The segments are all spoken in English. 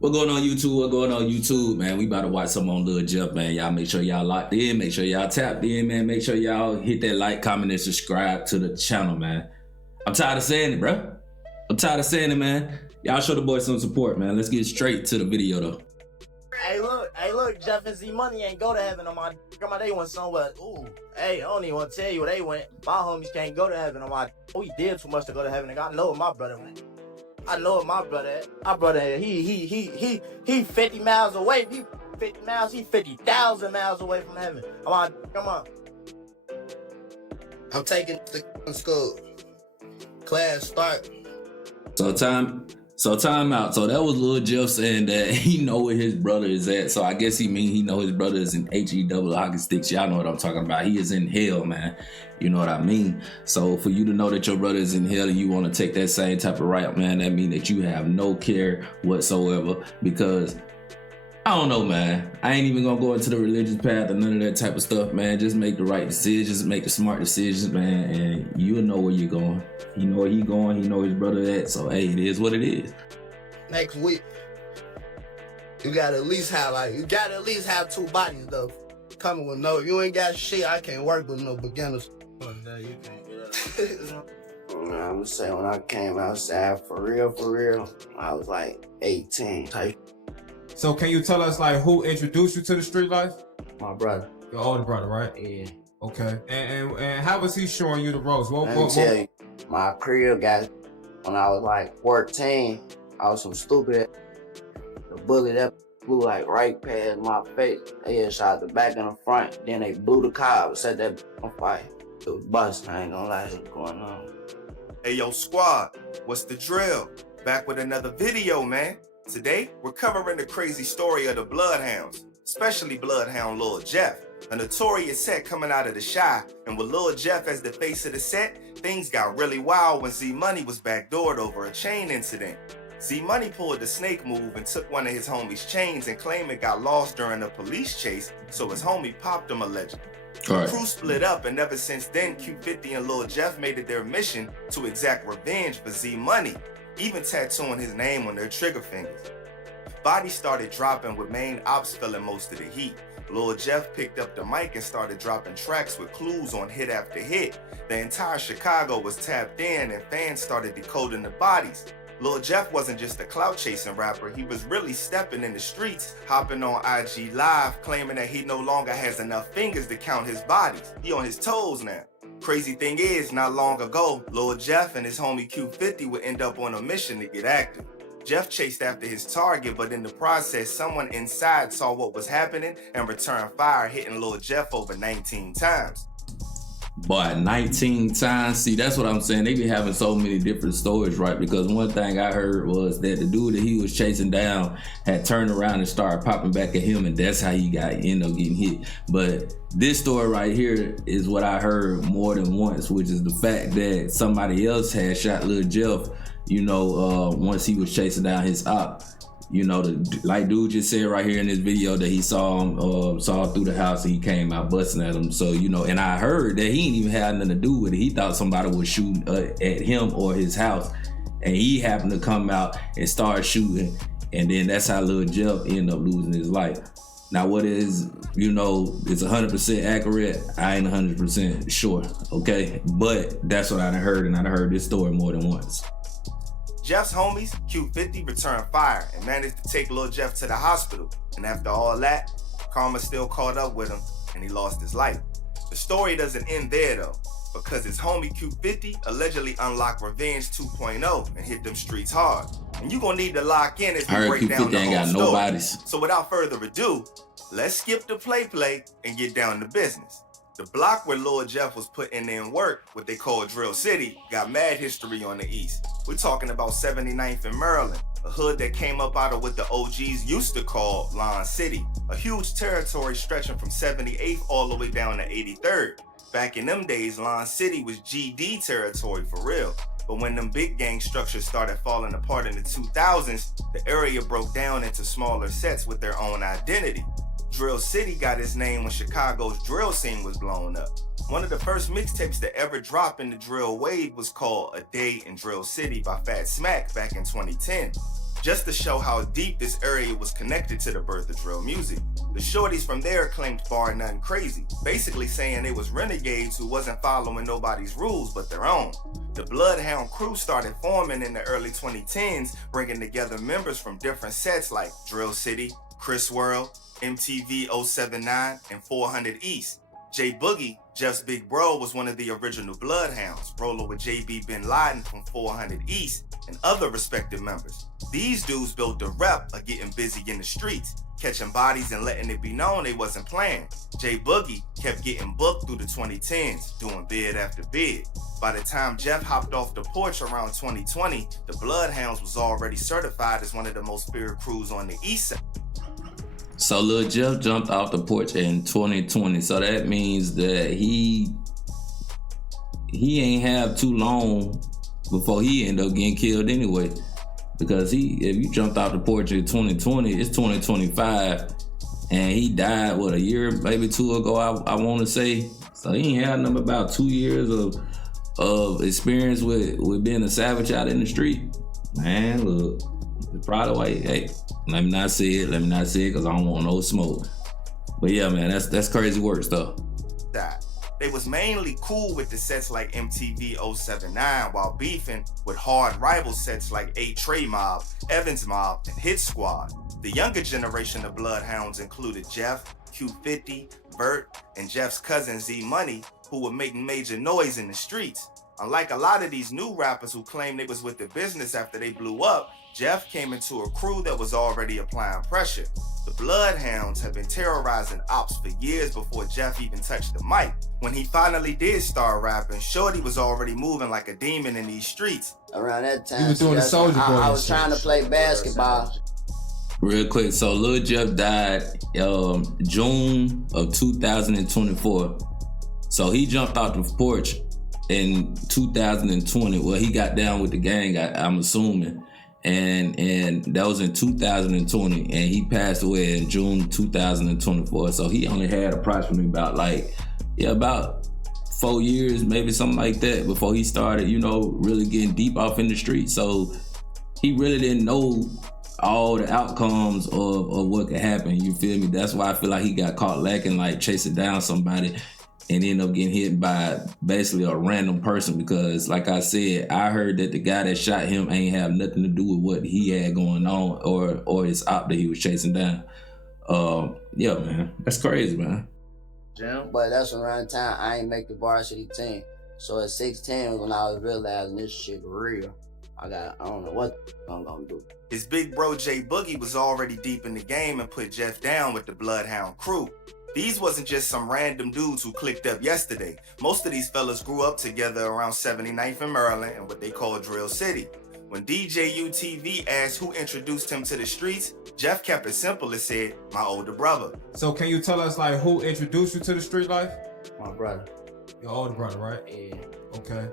What going on YouTube? What going on YouTube, man? We about to watch some on Lil Jeff, man. Y'all make sure y'all locked in. Make sure y'all tapped in, man. Make sure y'all hit that like, comment, and subscribe to the channel, man. I'm tired of saying it, bro. I'm tired of saying it, man. Y'all show the boy some support, man. Let's get straight to the video, though. Hey look, Jeff and Z Money ain't go to heaven on my grandma. They went somewhere. Ooh, hey, I don't even want to tell you where they went. My homies can't go to heaven on my. We did too much to go to heaven. I know what my brother went. I know what my brother at. My brother, he 50 miles away. He 50 miles. He 50,000 miles away from heaven. Come on. I'm taking the school. Class start. So time out. So that was Lil Jeff saying that he know where his brother is at. So I guess he mean he know his brother is in HE hockey sticks. Y'all know what I'm talking about. He is in hell, man. You know what I mean? So for you to know that your brother is in hell and you want to take that same type of route, man, that mean that you have no care whatsoever. Because I don't know, man. I ain't even gonna go into the religious path or none of that type of stuff, man. Just make the right decisions, make the smart decisions, man, and you'll know where you're going. You know where he going, he know his brother at, so hey, it is what it is. Next week, you gotta at least have 2 bodies though. Coming with no, you ain't got shit. I can't work with no beginners. Oh, no, you can't get up. I'm gonna say when I came outside for real, I was like 18 type. So can you tell us like who introduced you to the street life? My brother. Your older brother, right? Yeah. Okay. And how was he showing you the ropes? Let me tell you, my crib got when I was like 14. I was some stupid. The bullet that blew like right past my face. They had shot the back and the front. Then they blew the car up, set that on fire. It was busting. I ain't gonna lie, what's going on. Hey yo squad, what's the drill? Back with another video, man. Today, we're covering the crazy story of the Bloodhounds, especially Bloodhound Lil Jeff, a notorious set coming out of the Shy, and with Lil Jeff as the face of the set, things got really wild when Z Money was backdoored over a chain incident. Z Money pulled the snake move and took one of his homies' chains and claimed it got lost during a police chase, so his homie popped him allegedly. The crew split up, and ever since then, Q50 and Lil Jeff made it their mission to exact revenge for Z Money, even tattooing his name on their trigger fingers. Bodies started dropping with main ops feeling most of the heat. Lil Jeff picked up the mic and started dropping tracks with clues on hit after hit. The entire Chicago was tapped in and fans started decoding the bodies. Lil Jeff wasn't just a clout chasing rapper, he was really stepping in the streets, hopping on IG Live, claiming that he no longer has enough fingers to count his bodies. He on his toes now. Crazy thing is, not long ago, Lil Jeff and his homie Q50 would end up on a mission to get active. Jeff chased after his target, but in the process, someone inside saw what was happening and returned fire, hitting Lil Jeff over 19 times. Boy, 19 times. See, that's what I'm saying. They be having so many different stories, right? Because one thing I heard was that the dude that he was chasing down had turned around and started popping back at him, and that's how he ended up getting hit. But this story right here is what I heard more than once, which is the fact that somebody else had shot Lil Jeff, you know, once he was chasing down his op. You know, like dude just said right here in this video that he saw him, saw through the house and he came out busting at him. So, you know, and I heard that he didn't even have nothing to do with it. He thought somebody was shooting at him or his house, and he happened to come out and start shooting, and then that's how Lil Jeff ended up losing his life. Now, what is, you know, it's 100% accurate. I ain't 100% sure, okay? But that's what I heard, and I heard this story more than once. Jeff's homies, Q50, returned fire and managed to take Lil Jeff to the hospital. And after all that, karma still caught up with him and he lost his life. The story doesn't end there though, because his homie Q50 allegedly unlocked Revenge 2.0 and hit them streets hard. And you gonna need to lock in if you break down the whole story. Nobodies. So without further ado, let's skip the play and get down to business. The block where Lil Jeff was putting in work, what they call Drill City, got mad history on the east. We're talking about 79th and Maryland, a hood that came up out of what the OGs used to call Lawn City, a huge territory stretching from 78th all the way down to 83rd. Back in them days, Lawn City was GD territory for real. But when them big gang structures started falling apart in the 2000s, the area broke down into smaller sets with their own identity. Drill City got its name when Chicago's drill scene was blown up. One of the first mixtapes to ever drop in the drill wave was called A Day in Drill City by Fat Smack back in 2010. just to show how deep this area was connected to the birth of drill music. The shorties from there claimed bar nothing crazy, basically saying they was renegades who wasn't following nobody's rules but their own. The Bloodhound crew started forming in the early 2010s, bringing together members from different sets like Drill City, Chris World, MTV 079, and 400 East. J Boogie, Jeff's big bro, was one of the original Bloodhounds, rolling with JB Bin Laden from 400 East and other respected members. These dudes built the rep of getting busy in the streets, catching bodies and letting it be known they wasn't playing. J Boogie kept getting booked through the 2010s, doing bid after bid. By the time Jeff hopped off the porch around 2020, the Bloodhounds was already certified as one of the most feared crews on the east side. So Lil Jeff jumped off the porch in 2020. So that means that he ain't have too long before he ended up getting killed anyway. Because if you jumped off the porch in 2020, it's 2025. And he died, a year, maybe two ago, I want to say. So he ain't had nothing about 2 years of experience with being a savage out in the street. Man, look, it's probably why, hey, let me not say it, because I don't want no smoke. But yeah, man, that's crazy work stuff. They was mainly cool with the sets like MTV 079 while beefing with hard rival sets like 8 Trey Mob, Evans Mob, and Hit Squad. The younger generation of Bloodhounds included Jeff, Q50, Vert, and Jeff's cousin Z Money, who were making major noise in the streets. Unlike a lot of these new rappers who claim they was with the business after they blew up, Jeff came into a crew that was already applying pressure. The Bloodhounds had been terrorizing ops for years before Jeff even touched the mic. When he finally did start rapping, Shorty was already moving like a demon in these streets. Around that time, You was doing the Soulja Boy I was shit. trying to play basketball. Real quick, so Lil Jeff died June of 2024. So he jumped off the porch in 2020. Well, he got down with the gang, I'm assuming. And that was in 2020, and he passed away in June 2024. So he only had approximately about 4 years, maybe something like that, before he started, really getting deep off in the street. So he really didn't know all the outcomes of what could happen. You feel me? That's why I feel like he got caught lacking, like chasing down somebody and ended up getting hit by basically a random person, because like I said, I heard that the guy that shot him ain't have nothing to do with what he had going on or his op that he was chasing down. Yeah, man, that's crazy, man. But that's around the time I ain't make the varsity team. So at 16 was when I was realizing this shit real. I don't know what I'm gonna do. His big bro J Boogie was already deep in the game and put Jeff down with the Bloodhound crew. These wasn't just some random dudes who clicked up yesterday. Most of these fellas grew up together around 79th and Maryland in what they call Drill City. When DJ UTV asked who introduced him to the streets, Jeff kept it simple and said, my older brother. So can you tell us who introduced you to the street life? My brother. Your older brother, right? Yeah. Okay.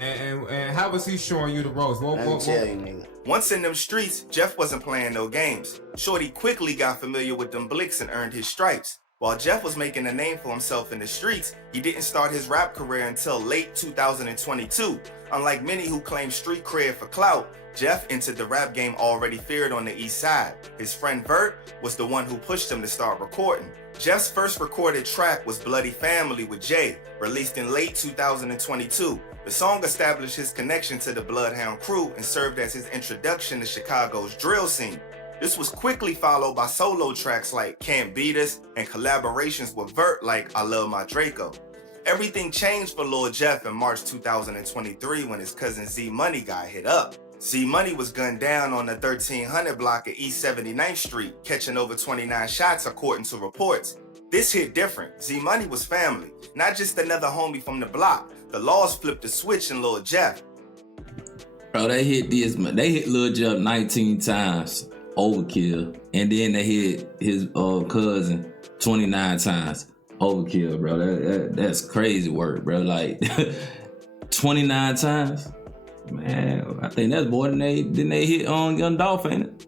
And how was he showing you the ropes? Let me tell you, nigga. Once in them streets, Jeff wasn't playing no games. Shorty quickly got familiar with them blicks and earned his stripes. While Jeff was making a name for himself in the streets, he didn't start his rap career until late 2022. Unlike many who claim street cred for clout, Jeff entered the rap game already feared on the east side. His friend Vert was the one who pushed him to start recording. Jeff's first recorded track was Bloody Family with Jay, released in late 2022. The song established his connection to the Bloodhound crew and served as his introduction to Chicago's drill scene. This was quickly followed by solo tracks like Can't Beat Us and collaborations with Vert like I Love My Draco. Everything changed for Lil Jeff in March 2023 when his cousin Z Money got hit up. Z Money was gunned down on the 1300 block of East 79th Street, catching over 29 shots according to reports. This hit different. Z Money was family, not just another homie from the block. The laws flipped the switch in Lil Jeff. Bro, they hit Lil Jeff 19 times, overkill, and then they hit his cousin 29 times, overkill, bro. That's crazy work, bro. Like 29 times, man. I think that's more than they hit on Young Dolph, ain't it?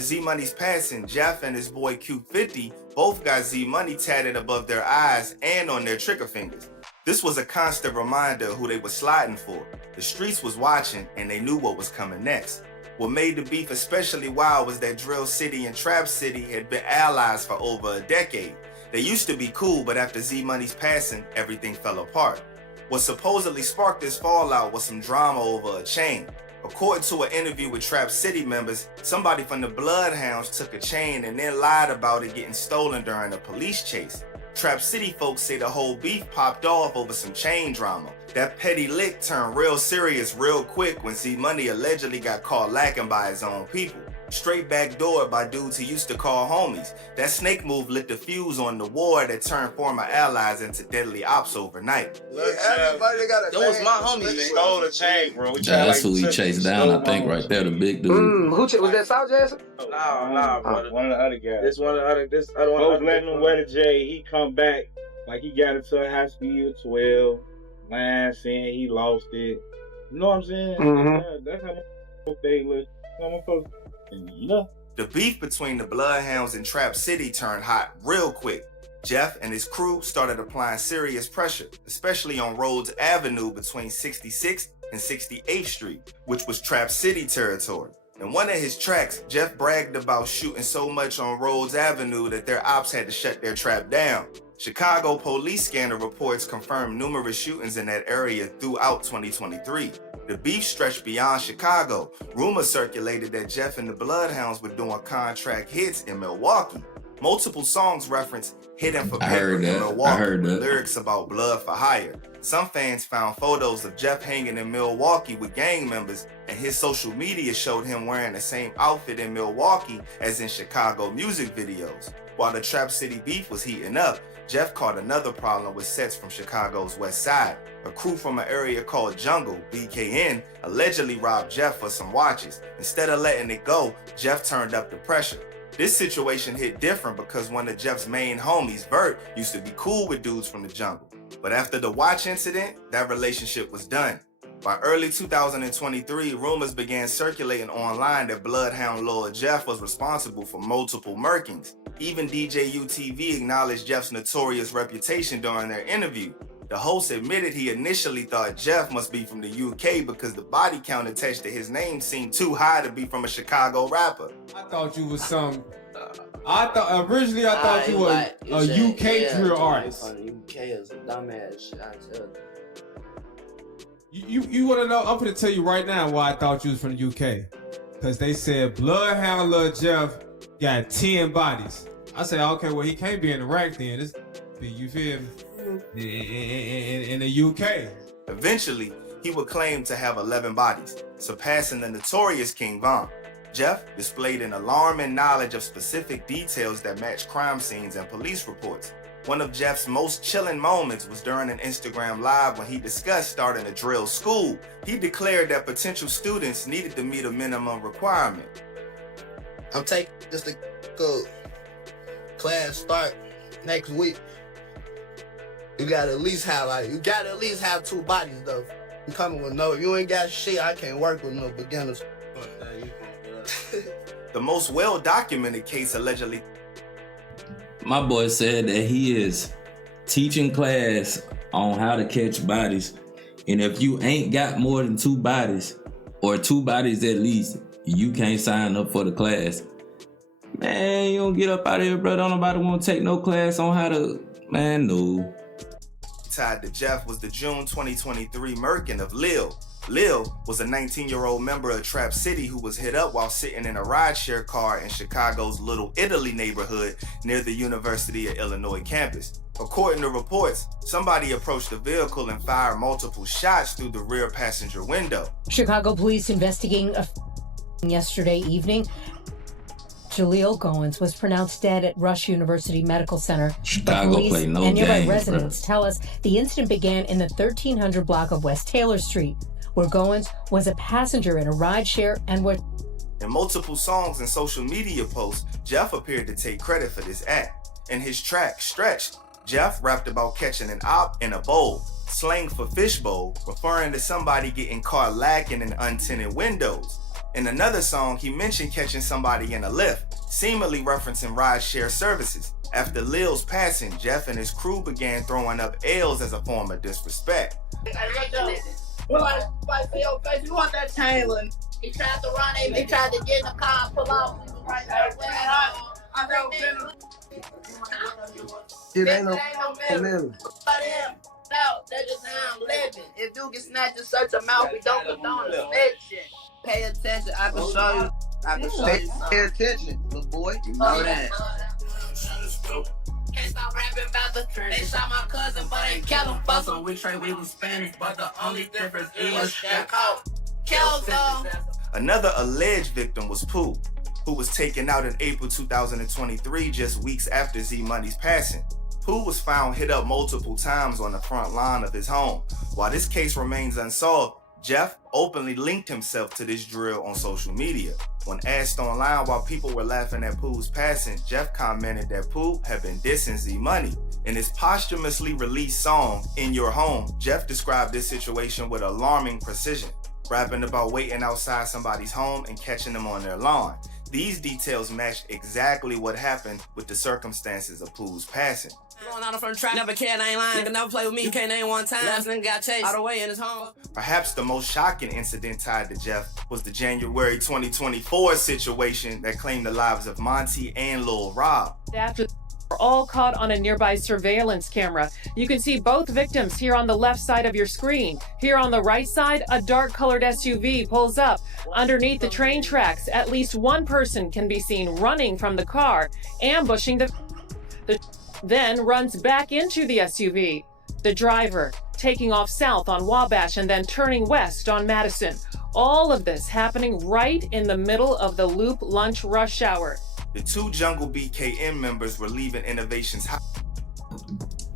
Z Money's passing, Jeff and his boy Q50 both got Z Money tatted above their eyes and on their trigger fingers. This was a constant reminder of who they were sliding for. The streets was watching and they knew what was coming next. What made the beef especially wild was that Drill City and Trap City had been allies for over a decade. They used to be cool, but after Z-Money's passing, everything fell apart. What supposedly sparked this fallout was some drama over a chain. According to an interview with Trap City members, somebody from the Bloodhounds took a chain and then lied about it getting stolen during a police chase. Trap City folks say the whole beef popped off over some chain drama. That petty lick turned real serious real quick when Z-Money allegedly got caught lacking by his own people. Straight backdoored by dudes he used to call homies. That snake move lit the fuse on the war that turned former allies into deadly ops overnight. Everybody got a That was thing. my homie, man. Stole the chain, bro. That's who he chased down, I think, right there, the big dude. Was that South Jackson? Nah, brother. One of the other guys. This other one. Folks letting him wear the J. He come back like he got into a high speed of 12. Lying, saying he lost it. You know what I'm saying? Mhm. That's how they look. Yeah. The beef between the Bloodhounds and Trap City turned hot real quick. Jeff and his crew started applying serious pressure, especially on Rhodes Avenue between 66th and 68th Street, which was Trap City territory. In one of his tracks, Jeff bragged about shooting so much on Rhodes Avenue that their ops had to shut their trap down. Chicago police scanner reports confirmed numerous shootings in that area throughout 2023. The beef stretched beyond Chicago. Rumors circulated that Jeff and the Bloodhounds were doing contract hits in Milwaukee. Multiple songs reference Hidden for Paper in Milwaukee with lyrics about blood for hire. Some fans found photos of Jeff hanging in Milwaukee with gang members, and his social media showed him wearing the same outfit in Milwaukee as in Chicago music videos. While the Trap City beef was heating up, Jeff caught another problem with sets from Chicago's west side. A crew from an area called Jungle, BKN, allegedly robbed Jeff for some watches. Instead of letting it go, Jeff turned up the pressure. This situation hit different because one of Jeff's main homies, Vert, used to be cool with dudes from the Jungle. But after the watch incident, that relationship was done. By early 2023, rumors began circulating online that Bloodhound Lord Jeff was responsible for multiple murkings. Even DJ UTV acknowledged Jeff's notorious reputation during their interview. The host admitted he initially thought Jeff must be from the UK because the body count attached to his name seemed too high to be from a Chicago rapper. I thought you was some. Originally I thought you were a UK drill artist. From the UK is a dumbass shit, I tell you. You want to know? I'm gonna tell you right now why I thought you was from the UK. Cause they said Bloodhound Lil Jeff got 10 bodies. I said, okay, well he can't be in Iraq then. This, you feel me? In the UK. Eventually, he would claim to have 11 bodies, surpassing the notorious King Von. Jeff displayed an alarming knowledge of specific details that match crime scenes and police reports. One of Jeff's most chilling moments was during an Instagram live when he discussed starting a drill school. He declared that potential students needed to meet a minimum requirement. I'm taking just the class start next week. You gotta at least have 2 bodies though. You coming with you ain't got shit, I can't work with no beginners. The most well-documented case allegedly. My boy said that he is teaching class on how to catch bodies. And if you ain't got more than 2 bodies, or 2 bodies at least, you can't sign up for the class. Man, you don't get up out of here, bro. Don't nobody want to take no class on how to... Man, no. Tied to Jeff was the June 2023 murking of Lil. Lil was a 19-year-old member of Trap City who was hit up while sitting in a rideshare car in Chicago's Little Italy neighborhood near the University of Illinois campus. According to reports, somebody approached the vehicle and fired multiple shots through the rear passenger window. Chicago police investigating yesterday evening. Jaleel Goins was pronounced dead at Rush University Medical Center. Chicago police play no and nearby games, residents tell us the incident began in the 1300 block of West Taylor Street, where Goins was a passenger in a rideshare and were... In multiple songs and social media posts, Jeff appeared to take credit for this act. In his track, Stretched, Jeff rapped about catching an op in a bowl, slang for fishbowl, referring to somebody getting caught lacking in untinted windows. In another song, he mentioned catching somebody in a lift, seemingly referencing rideshare services. After Lil's passing, Jeff and his crew began throwing up L's as a form of disrespect. You want that chain, He tried to run him. He tried to get in the car, pull off. We was right there. It ain't no middle. No, that just sound living. If you get snatched in such a mouth, we don't condone affection. Pay attention, I can show you. I can show you something. Pay attention, little boy. You know that. Can't stop rapping about the trench. They shot my cousin, but they killed him. Bustle, we trade, we was Spanish, but the only difference is that killed them. Another alleged victim was Pooh, who was taken out in April 2023, just weeks after Z Money's passing. Pooh was found hit up multiple times on the front lawn of his home. While this case remains unsolved, Jeff openly linked himself to this drill on social media. When asked online why people were laughing at Pooh's passing, Jeff commented that Pooh had been dissing Z Money. In his posthumously released song, In Your Home, Jeff described this situation with alarming precision, rapping about waiting outside somebody's home and catching them on their lawn. These details matched exactly what happened with the circumstances of Pooh's passing. Going out from the track, never cared, I ain't lying. Nigga never play with me, you can't name one time. Last nigga got chased all the way in his home. Perhaps the most shocking incident tied to Jeff was the January 2024 situation that claimed the lives of Monty and Lil Rob. After were all caught on a nearby surveillance camera. You can see both victims here on the left side of your screen. Here on the right side, a dark-colored SUV pulls up. Underneath the train tracks, at least one person can be seen running from the car, ambushing the then runs back into the SUV. The driver taking off south on Wabash and then turning west on Madison. All of this happening right in the middle of the Loop lunch rush hour. The two Jungle BKM members were leaving Innovation's house.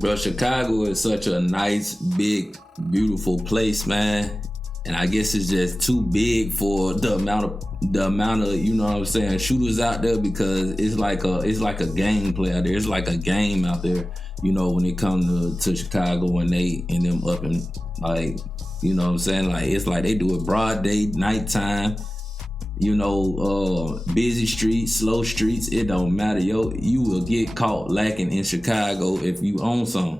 Bro, Chicago is such a nice, big, beautiful place, man. And I guess it's just too big for the amount of, you know what I'm saying, shooters out there, because it's like a game play out there. It's like a game out there, you know, when it comes to Chicago and them up and like, you know what I'm saying? Like, it's like they do it broad day, nighttime, you know, busy streets, slow streets, it don't matter. You will get caught lacking in Chicago if you own some.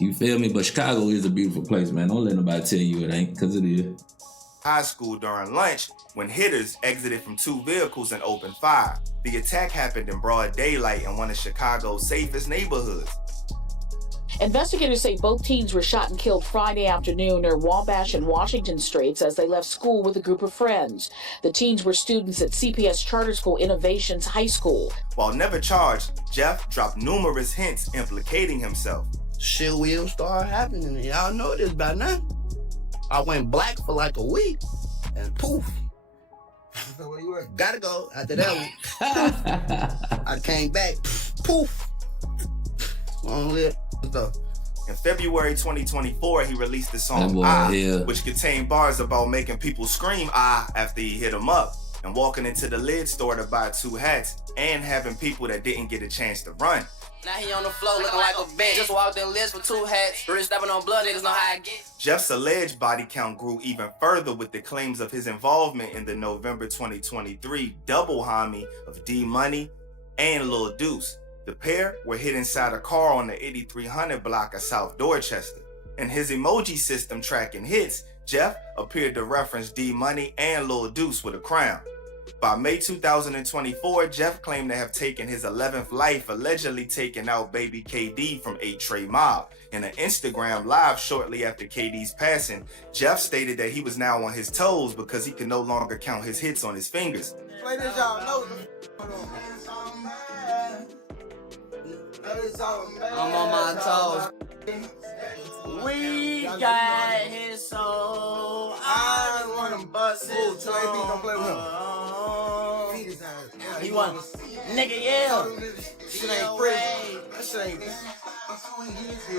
You feel me? But Chicago is a beautiful place, man. Don't let nobody tell you it ain't, because it is. High school during lunch when hitters exited from two vehicles and opened fire. The attack happened in broad daylight in one of Chicago's safest neighborhoods. Investigators say both teens were shot and killed Friday afternoon near Wabash and Washington Streets as they left school with a group of friends. The teens were students at CPS Charter School Innovations High School. While never charged, Jeff dropped numerous hints implicating himself. Shit will start happening. Y'all know this by now. I went black for like a week, and poof. Where you were? Gotta go. After that one, I came back. Poof. Long live stuff. In February 2024, he released the song which contained bars about making people scream "ah" after he hit them up, and walking into the lid store to buy 2 hats, and having people that didn't get a chance to run. Now he on the floor looking like a bitch. Just walked in list for 2 hats. Rich stepping on blood, niggas know how I get. Jeff's alleged body count grew even further with the claims of his involvement in the November 2023 double homie of D Money and Lil Deuce. The pair were hit inside a car on the 8300 block of South Dorchester. In his emoji system tracking hits, Jeff appeared to reference D Money and Lil Deuce with a crown. By May 2024, Jeff claimed to have taken his 11th life, allegedly taking out baby KD from 8 Trey Mob. In an Instagram live shortly after KD's passing, Jeff stated that he was now on his toes because he could no longer count his hits on his fingers. Play this, y'all know. I'm on my toes. We got his soul. I wanna bust his soul. Don't play with him. He want nigga, yeah. Shit ain't free. That shit ain't.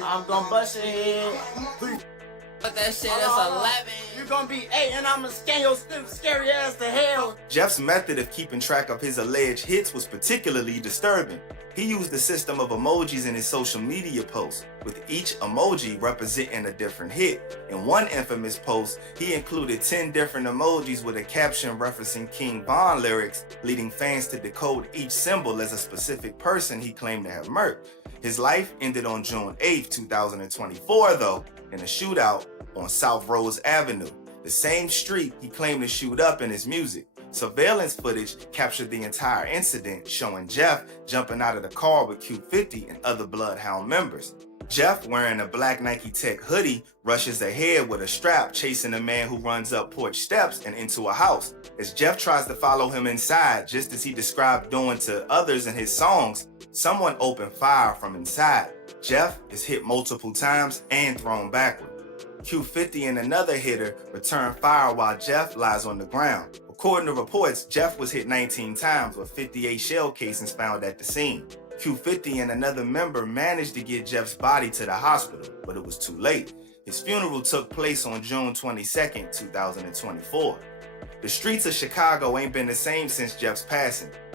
I'm gonna bust it. But that shit is 11. You're gonna be 8 and I'm gonna scan your scary ass to hell. Jeff's method of keeping track of his alleged hits was particularly disturbing. He used a system of emojis in his social media posts, with each emoji representing a different hit. In one infamous post, he included 10 different emojis with a caption referencing King Von lyrics, leading fans to decode each symbol as a specific person he claimed to have murked. His life ended on June 8, 2024, though, in a shootout on South Rose Avenue. the same street he claimed to shoot up in his music. Surveillance footage captured the entire incident, showing Jeff jumping out of the car with Q50 and other Bloodhound members. Jeff, wearing a black Nike Tech hoodie, rushes ahead with a strap, chasing a man who runs up porch steps and into a house. As Jeff tries to follow him inside, just as he described doing to others in his songs, someone opened fire from inside. Jeff is hit multiple times and thrown backward. Q50 and another hitter return fire while Jeff lies on the ground. According to reports, Jeff was hit 19 times with 58 shell casings found at the scene. Q50 and another member managed to get Jeff's body to the hospital, but it was too late. His funeral took place on June 22nd, 2024. The streets of Chicago ain't been the same since Jeff's passing.